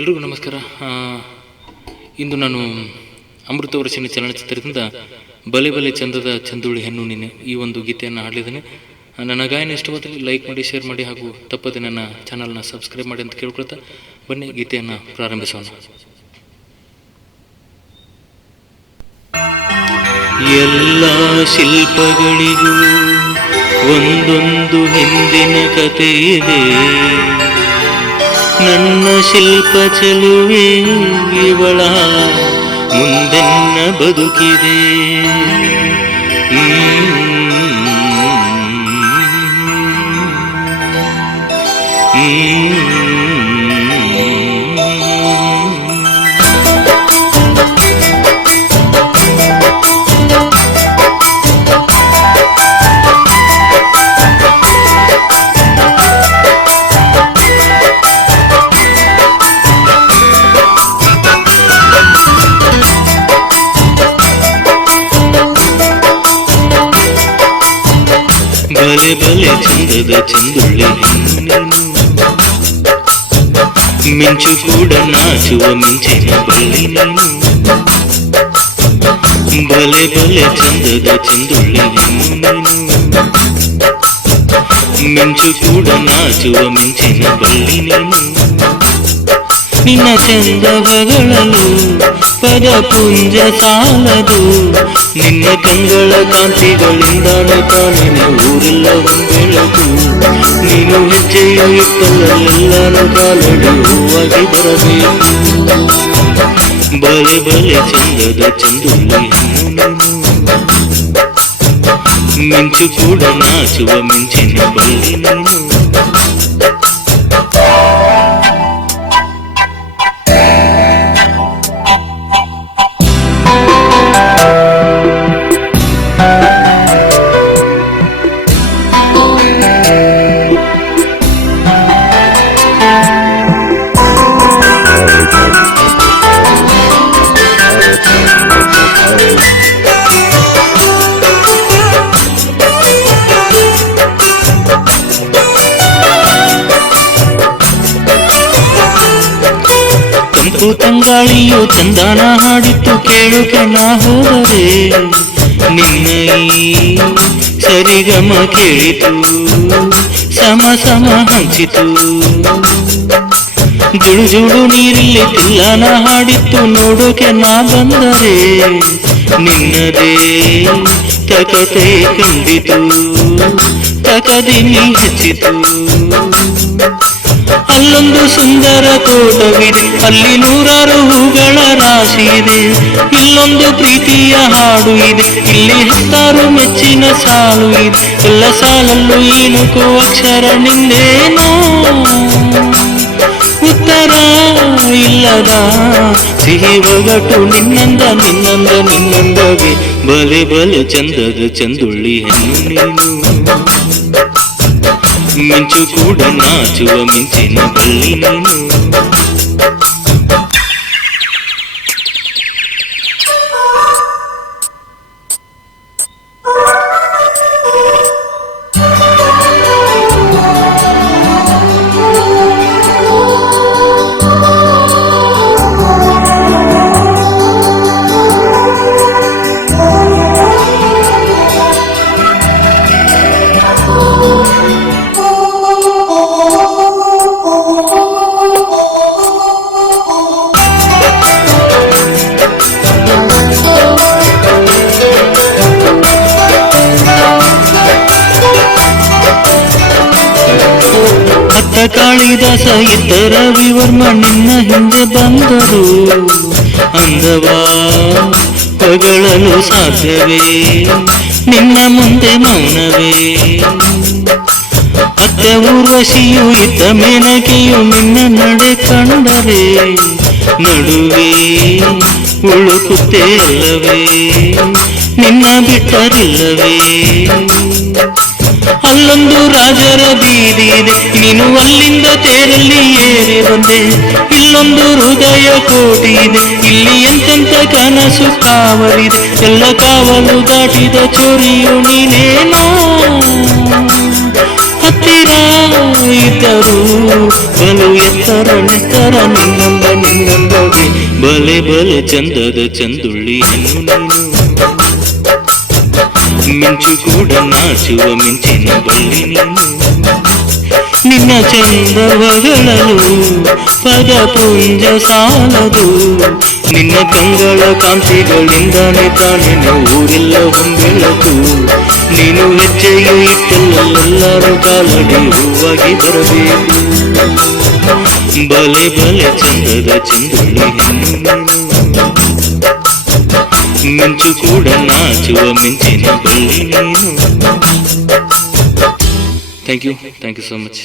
ಎಲ್ರಿಗೂ ನಮಸ್ಕಾರ. ಇಂದು ನಾನು ಅಮೃತ ವರ್ಷಿನ ಚಲನಚಿತ್ರದಿಂದ ಬಲೆ ಬಲೆ ಚಂದದ ಚಂದುಳಿ ಹೆಣ್ಣು ನೀನೆ ಈ ಒಂದು ಗೀತೆಯನ್ನು ಹಾಡಲಿದ್ದೇನೆ. ನನ್ನ ಗಾಯನ ಇಷ್ಟವಾದರೆ ಲೈಕ್ ಮಾಡಿ, ಶೇರ್ ಮಾಡಿ ಹಾಗೂ ತಪ್ಪದೆ ನನ್ನ ಚಾನಲ್ನ ಸಬ್ಸ್ಕ್ರೈಬ್ ಮಾಡಿ ಅಂತ ಕೇಳ್ಕೊಳ್ತಾ ಬನ್ನಿ, ಗೀತೆಯನ್ನು ಪ್ರಾರಂಭಿಸೋಣ. ಎಲ್ಲ ಶಿಲ್ಪಗಳಿಗೂ ಒಂದೊಂದು ಹಿಂದಿನ ಕಥೆ ಇದೆ. ನನ್ನ ಶಿಲ್ಪ ಚೆಲುವೆ ಇವಳ ಮುಂದೆನ್ನ ಬದುಕಿದೆ. ಹ್ಮ್. ಬಲೆ ಬಲೆ ಚಂದದ ಚಂದುಳ್ಳಿ ನೀನು ಮಿಂಚು ಕೂಡ ನಾಚುವ ಮಿಂಚಿನ ಬಳ್ಳಿ ನೀನು ಬಲೆ ಬಲೆ ಚಂದದ ಚಂದುಳ್ಳಿ ನೀನು ಮಿಂಚು ಕೂಡ ನಾಚುವ ಮಿಂಚಿನ ಬಳ್ಳಿ ನೀನು ನಿನ್ನ ಚಂದವಗಳಲು ಪದ ಪುಂಜ ಸಾಲದು ನಿನ್ನ ಕಂಗಳ ಕಾಂತಿಗಳಿಂದಾನೆ ತಾನಿನ ಊರೆಲ್ಲ ಒಂದೆಳಕು ನೀನು ಹೆಜ್ಜೆಯ ಇಟ್ಟಲ್ಲೆಲ್ಲಾನು ಕಾಲಡಿ ಹೂವಾಗಿ ಬರಬೇಕು ಬಲೆ ಬಲೆ ಚಂದದ ಚಂದುಳ್ಳಿ ಹೆಣ್ಣು ನೀನು ಮಿಂಚು ಕೂಡ ನಾಚುವ ಮಿಂಚಿನ ಬಳ್ಳಿ ತಂಪು ತಂಗಾಳಿಯು ಚಂದನ ಹಾಡಿತ್ತು ಕೇಳುಕೆ ನಾ ಹೋದರೆ ನಿನ್ನ ಸರಿಗಮ ಕೇಳಿತು, ಸಮ ಸಮ ಹಂಚಿತು. ಜುಳು ಜುಳು ನೀರಿಲ್ಲಿ ತಿಲ್ಲನ ಹಾಡಿತ್ತು ನೋಡೋಕೆ ನಾ ಬಂದರೆ. ನಿನ್ನದೇ ತಕತೆ ಕಂಡಿತು, ತಕದಿನಿ ಹೆಚ್ಚಿತು. ಅಲ್ಲೊಂದು ಸುಂದರ ತೋಟವಿದೆ ಅಲ್ಲಿ ನೂರಾರು ಹೂಗಳ ರಾಶಿ ಇದೆ ಇಲ್ಲೊಂದು ಪ್ರೀತಿಯ ಹಾಡು ಇದೆ ಇಲ್ಲಿ ಹತ್ತಾರು ಮೆಚ್ಚಿನ ಸಾಲು ಇದೆ ಎಲ್ಲ ಸಾಲಲ್ಲೂ ಏನುಕೋ ಅಕ್ಷರ ನಿಂದೇನೋ ಉತ್ತರ ಇಲ್ಲದ ಸಿಹಿ ಒಗಟು ನಿನ್ನಂದ ನಿನ್ನಂದ ನಿನ್ನಂದಗೆ ಬಲೆ ಬಲೆ ಚಂದದ ಚಂದುಳ್ಳಿ ಹೆಣ್ಣು ನೀನು మించు కూడా నాచువ మించిన బల్లి నేను ಕಾಳಿದಾಸ ಇದ್ದ ವಿವರ್ಮ ನಿನ್ನ ಹಿಂದೆ ಬಂದರು ಅಂದವಾ, ಹೊಗಳಲು ಸಾಧ್ಯವೇ? ನಿನ್ನ ಮುಂದೆ ಮೌನವೇ? ಅತ್ತ ಊರ್ವಶಿಯು ಇದ್ದ ಮೇನಕೆಯು ನಿನ್ನ ನಡೆ ಕಂಡರೆ? ನಡುವೆ ಉಳುಕುತ್ತೆ ಅಲ್ಲವೇ ನಿನ್ನ ಬಿಟ್ಟರಿಲ್ಲವೇ? ಅಲ್ಲೊಂದು ರಾಜರ ಬೀದಿ ಇದೆ. ನೀನು ಅಲ್ಲಿಂದ ತೇರಲ್ಲಿ ಏರಿ ಬಂದೆ. ಇಲ್ಲೊಂದು ಹೃದಯ ಕೋಟಿ ಇದೆ. ಇಲ್ಲಿ ಎಂತೆಂತ ಕನಸು ಕಾವಲಿದೆ. ಎಲ್ಲ ಕಾವಲು ದಾಟಿದ ಚೋರಿಯು ನೀನೇನೋ? ಹತ್ತಿರ ಇದ್ದರು ಬಲು ಎತ್ತರ ನೆತ್ತರ ನಿನ್ನಂದ ಬಲೆ ಬಲೆ ಚಂದದ ಚಂದುಳ್ಳಿ ಹೆಣ್ಣು ನೀನು ಮಿಂಚು ಕೂಡ ನಾಚುವ ಮಿಂಚಿನ ಬಳ್ಳಿ ನೀನು ನಿನ್ನ ಚಂದವಗಳಲು ಪದ ಪುಂಜ ಸಾಲದು ನಿನ್ನ ಕಂಗಳ ಕಾಂತಿಗಳಿಂದಾನೆ ತಾನೆ ಊರೆಲ್ಲ ಹೊಂಬೆಳಕು ನೀನು ಹೆಜ್ಜೆಯು ಇಟ್ಟಲ್ಲೆಲ್ಲರೂ ಕಾಲಡಿ ಹೂವಾಗಿ ಬರಬೇಕು ಬಲೆ ಬಲೆ ಚಂದದ ಚಂದುಳ್ಳಿ ಹೆಣ್ಣು మించు కూడా నాచువ మించిన తల్లి నేను. Thank you thank you so much